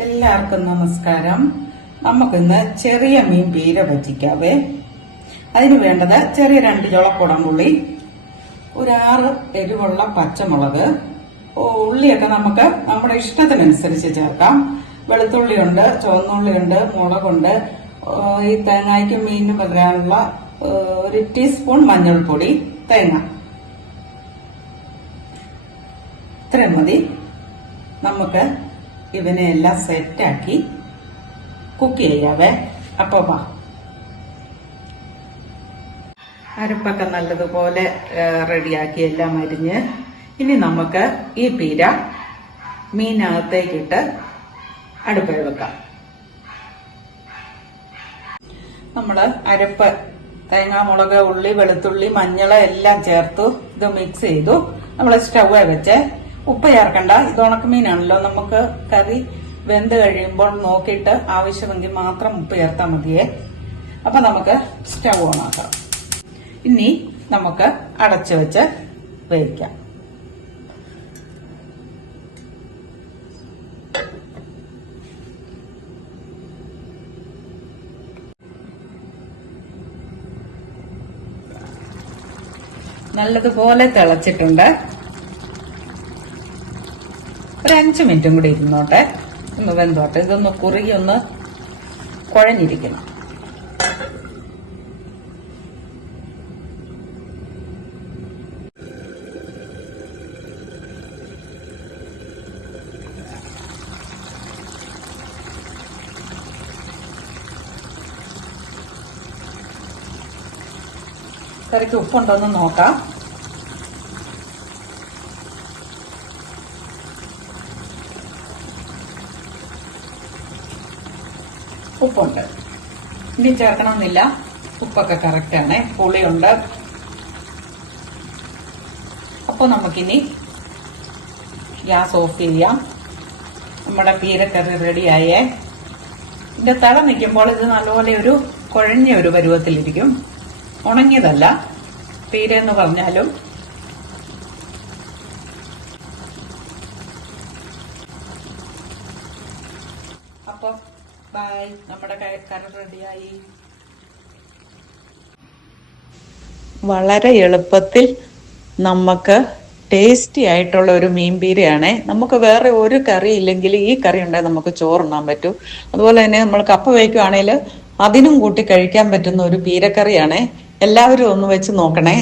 എല്ലാവർക്കും നമസ്കാരം. നമുക്കിന്ന് ചെറിയ മീൻ പീര പറ്റിക്കാവേ. അതിന് വേണ്ടത് ചെറിയ 2 ചുളക്കുടംപുള്ളി, ഒരു 6 എരിവുള്ള പച്ചമുളക്, ഉള്ളിയൊക്കെ നമുക്ക് നമ്മുടെ ഇഷ്ടത്തിനനുസരിച്ച് ചേർക്കാം. വെളുത്തുള്ളിയുണ്ട്, ചുവന്നുള്ളിയുണ്ട്, മുളകുണ്ട്. ഈ തേങ്ങയ്ക്കും മീനും വരാനുള്ള 1 ടീസ്പൂൺ മഞ്ഞൾപ്പൊടി, തേങ്ങ, ഇത്രയും മതി. നമുക്ക് ഇവനെല്ലാം സെറ്റാക്കി കുക്ക് ചെയ്യാവേ. അപ്പൊ വാ. അരപ്പൊക്കെ നല്ലതുപോലെ റെഡിയാക്കി എല്ലാം അരിഞ്ഞ് ഇനി നമുക്ക് ഈ പീര മീനകത്തേക്കിട്ട് അടുപ്പിൽ വെക്കാം. നമ്മള് അരപ്പ് തേങ്ങാമുളക്, ഉള്ളി, വെളുത്തുള്ളി, മഞ്ഞള് എല്ലാം ചേർത്തു. ഇത് മിക്സ് ചെയ്തു. നമ്മള് സ്റ്റൗവേ വെച്ച് ഉപ്പ് ചേർക്കണ്ട. ഇത് ഉണക്കമീനാണല്ലോ. നമുക്ക് കറി വെന്ത് കഴിയുമ്പോൾ നോക്കിയിട്ട് ആവശ്യമെങ്കിൽ മാത്രം ഉപ്പ് ചേർത്താൽ മതിയേ. അപ്പൊ നമുക്ക് സ്റ്റൗ ഓണാക്കാം. ഇനി നമുക്ക് അടച്ചു വെച്ച് വേവിക്കാം. നല്ലതുപോലെ തിളച്ചിട്ടുണ്ട്. ഒരു 5 മിനിറ്റും കൂടി ഇരുന്നോട്ടെ, ഒന്ന് വെന്തോട്ടെ. ഇതൊന്ന് കുറുകി ഒന്ന് കുഴഞ്ഞിരിക്കണം. കറിക്ക് ഉപ്പുണ്ടോന്ന് നോക്കാം. ഉപ്പുണ്ട്. ഇനി ചേർക്കണമെന്നില്ല, ഉപ്പൊക്കെ കറക്റ്റാണ്. പുളിയുണ്ട്. അപ്പോൾ നമുക്കിനി ഗ്യാസ് ഓഫ് ചെയ്യാം. നമ്മുടെ പീരക്കറി റെഡിയായേ. ഇതിന്റെ തള നിൽക്കുമ്പോൾ ഇത് നല്ലപോലെ ഒരു കുഴഞ്ഞ ഒരു പരുവത്തിലിരിക്കും. ഉണങ്ങിയതല്ല പീര എന്ന് പറഞ്ഞാലും. അപ്പൊ ബൈ, നമ്മുടെ കറി റെഡിയായി. വളരെ എളുപ്പത്തിൽ നമുക്ക് ടേസ്റ്റി ആയിട്ടുള്ള ഒരു മീൻ പീരയാണ്. നമുക്ക് വേറെ ഒരു കറി ഇല്ലെങ്കിൽ ഈ കറി ഉണ്ടെങ്കിൽ നമുക്ക് ചോറുണ്ണാൻ പറ്റും. അതുപോലെ തന്നെ നമ്മൾ കപ്പ വയ്ക്കുകയാണെങ്കിൽ അതിനും കൂട്ടി കഴിക്കാൻ പറ്റുന്ന ഒരു പീരക്കറിയാണ്. എല്ലാവരും ഒന്ന് വെച്ച് നോക്കണേ.